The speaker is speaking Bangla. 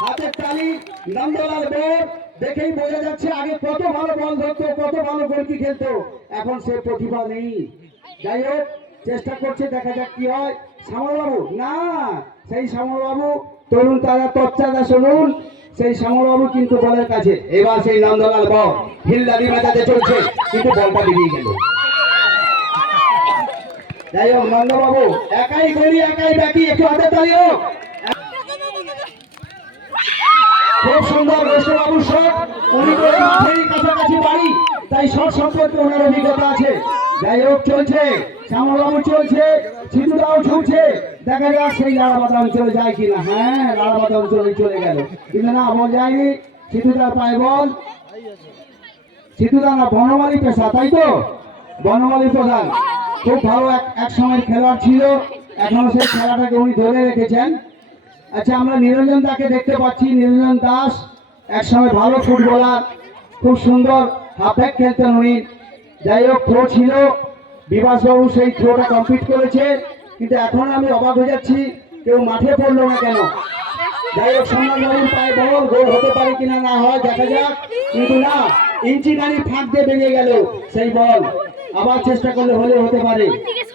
হাতের তালি নন্দলাল বোর দেখেই বোঝা যাচ্ছে আগে কত ভালো বল ধরতো, কত ভালো গোলকি খেলতো, এখন সে প্রতিভা নেই। যাই হোক, চেষ্টা করছে, দেখা যাক কি হয়। শ্যামলবাবু না, সেই শ্যামলবাবু তরুণ তারা তৎচাদা শুনুন, সেই শ্যামলবাবু কিন্তু বলের কাছে। এবার সেই নন্দলাল বল হিলদারি মেজাজে চলছে, কিন্তু বলটা বেরিয়ে গেল। যাই হোক, নন্দবাবু একাই গড়ি একাই বাকি, একটু হাতে তালি হোক। খুব সুন্দর রসবাবু শট, উনি তো মাঠেরই কাছাকাছি বাড়ি, তাই শট সম্পর্কে ওনার অভিজ্ঞতা আছে। যাই হোক, চলছে, শ্যামলবাবু চলছে, সিধুরাও ছুটছে, দেখা যাক সেই লাড়াবাদ অঞ্চলে যায় কিনা। হ্যাঁ, লাড়াবাদ অঞ্চলে চলে গেল, কিন্তু না, বল যায়নি। সিধুদার পায় বল। সিধুদা না, বনমালী পেশা, তাই তো? বনমালী প্রধান খুব ভালো এক সময় খেলোয়াড় ছিল, এখনো সেই খেলাটাকে উনি ধরে রেখেছেন। আচ্ছা, আমরা নিরঞ্জন দাকে দেখতে পাচ্ছি। নিরঞ্জন দাস একসময় ভালো ফুটবলার, খুব সুন্দর হাফব্যাক খেলতেন উনি। যাই হোক, থ্রো ছিল, বিভাসবাবু সেই থ্রোটা কমপ্লিট করেছে, কিন্তু এখন আমি অবাক হয়ে যাচ্ছি কেউ মাঠে পড়লো না কেন। যাই হোক, সম্রাটবাবুর পায়ে বল, গোল হতে পারে কিনা না হয় দেখা যাক, কিন্তু না, ইঞ্চি গাড়ি ফাঁক দিয়ে বেরিয়ে গেল সেই বল। আবার চেষ্টা করলে হলে হতে পারে।